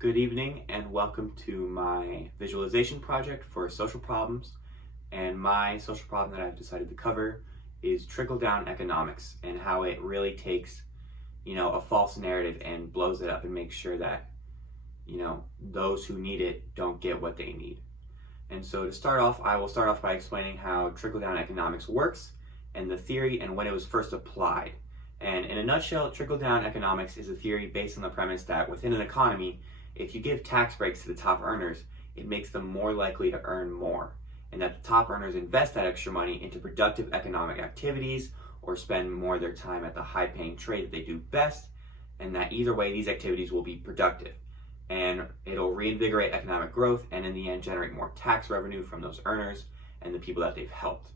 Good evening and welcome to my visualization project for social problems. And my social problem that I've decided to cover is trickle-down economics and how it really takes, a false narrative and blows it up and makes sure that, those who need it don't get what they need. And so to start off, I will start off by explaining how trickle-down economics works and the theory and when it was first applied. And in a nutshell, trickle-down economics is a theory based on the premise that within an economy, if you give tax breaks to the top earners, it makes them more likely to earn more, and that the top earners invest that extra money into productive economic activities or spend more of their time at the high-paying trade that they do best, and that either way these activities will be productive. And it'll reinvigorate economic growth and in the end generate more tax revenue from those earners and the people that they've helped.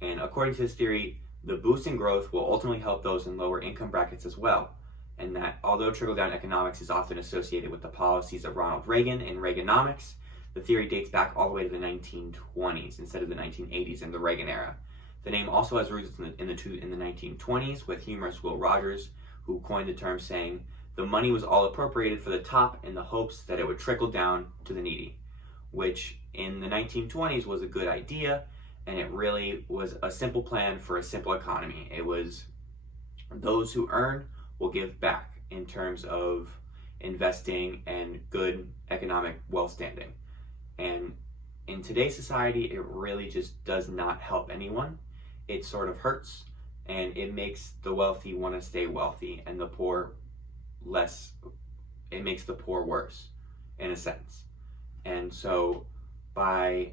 And according to this theory, the boost in growth will ultimately help those in lower income brackets as well. And that although trickle-down economics is often associated with the policies of Ronald Reagan and Reaganomics, the theory dates back all the way to the 1920s instead of the 1980s in the Reagan era. The name also has roots in the 1920s with humorist Will Rogers, who coined the term saying, "The money was all appropriated for the top in the hopes that it would trickle down to the needy," which in the 1920s was a good idea, and it really was a simple plan for a simple economy. It was those who earn will give back in terms of investing and good economic wealth standing. And in today's society, it really just does not help anyone. It sort of hurts, and it makes the wealthy want to stay wealthy and the poor less. It makes the poor worse in a sense. And so by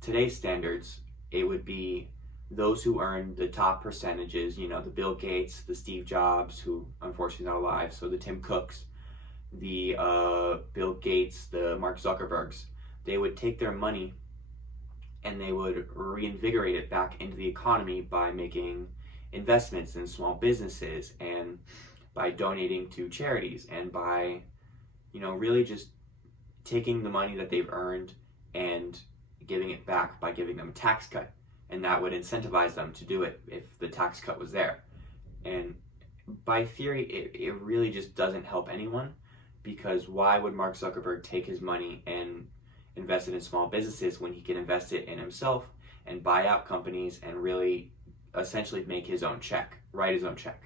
today's standards, it would be those who earn the top percentages, the Bill Gates, the Steve Jobs, who unfortunately not alive, so the Tim Cooks, the Bill Gates, the Mark Zuckerbergs, they would take their money and they would reinvigorate it back into the economy by making investments in small businesses and by donating to charities and by, really just taking the money that they've earned and giving it back by giving them a tax cut. And that would incentivize them to do it if the tax cut was there. And by theory, it really just doesn't help anyone, because why would Mark Zuckerberg take his money and invest it in small businesses when he can invest it in himself and buy out companies and really essentially make his own check, write his own check?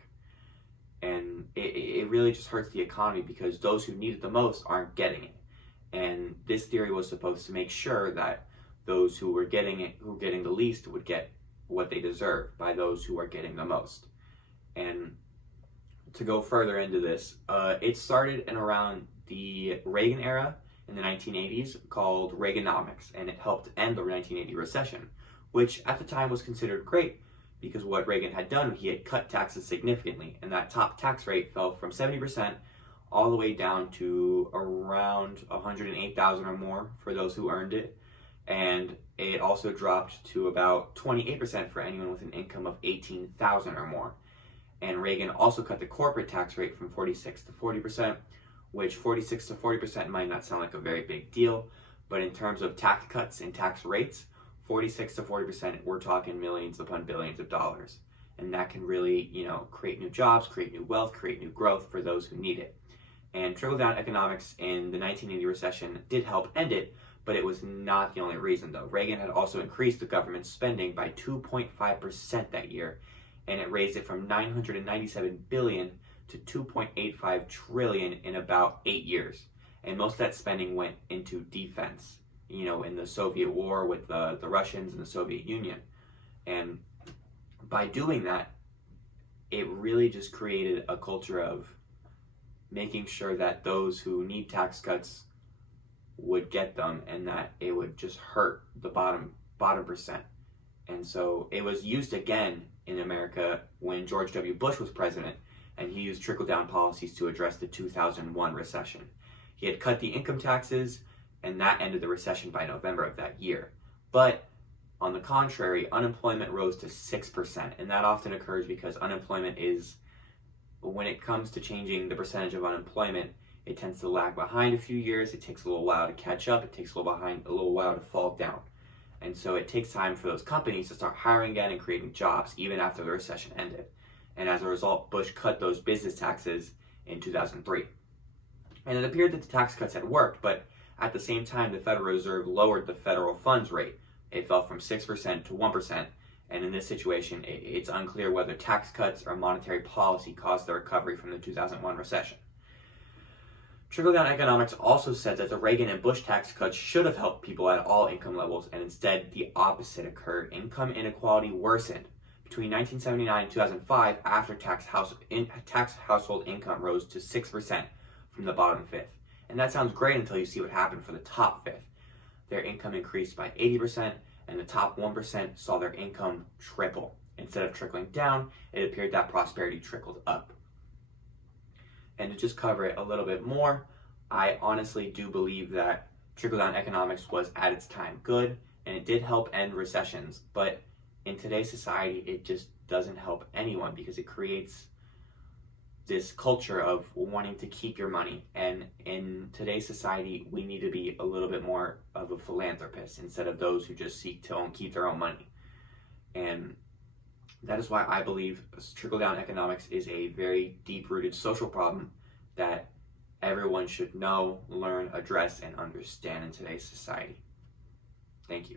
And it really just hurts the economy because those who need it the most aren't getting it. And this theory was supposed to make sure that those who were getting the least would get what they deserve by those who are getting the most. And to go further into this, it started in around the Reagan era in the 1980s called Reaganomics, and it helped end the 1980 recession, which at the time was considered great because what Reagan had done, he had cut taxes significantly, and that top tax rate fell from 70% all the way down to around 108,000 or more for those who earned it. And it also dropped to about 28% for anyone with an income of 18,000 or more. And Reagan also cut the corporate tax rate from 46 to 40%, which 46 to 40% might not sound like a very big deal, but in terms of tax cuts and tax rates, 46 to 40%, we're talking millions upon billions of dollars. And that can really, create new jobs, create new wealth, create new growth for those who need it. And trickle-down economics in the 1980 recession did help end it, but it was not the only reason, though. Reagan had also increased the government spending by 2.5% that year, and it raised it from $997 billion to $2.85 trillion in about 8 years. And most of that spending went into defense, in the Soviet War with the Russians and the Soviet Union. And by doing that, it really just created a culture of making sure that those who need tax cuts would get them, and that it would just hurt the bottom percent. And so it was used again in America when George W. Bush was president, and he used trickle-down policies to address the 2001 recession. He had cut the income taxes, and that ended the recession by November of that year. But on the contrary, unemployment rose to 6%, and that often occurs because unemployment is, when it comes to changing the percentage of unemployment, it tends to lag behind a few years. It takes a little while to catch up. It takes a little while to fall down. And so it takes time for those companies to start hiring again and creating jobs even after the recession ended. And as a result, Bush cut those business taxes in 2003. And it appeared that the tax cuts had worked, but at the same time, the Federal Reserve lowered the federal funds rate. It fell from 6% to 1%, and in this situation, it's unclear whether tax cuts or monetary policy caused the recovery from the 2001 recession. Trickle-down economics also said that the Reagan and Bush tax cuts should have helped people at all income levels, and instead the opposite occurred. Income inequality worsened. Between 1979 and 2005, after-tax household income rose to 6% from the bottom fifth. And that sounds great until you see what happened for the top fifth. Their income increased by 80%, and the top 1% saw their income triple. Instead of trickling down, it appeared that prosperity trickled up. And to just cover it a little bit more, I honestly do believe that trickle-down economics was at its time good, and it did help end recessions. But in today's society, it just doesn't help anyone because it creates this culture of wanting to keep your money. And in today's society, we need to be a little bit more of a philanthropist instead of those who just seek to keep their own money. And that is why I believe trickle-down economics is a very deep-rooted social problem that everyone should know, learn, address, and understand in today's society. Thank you.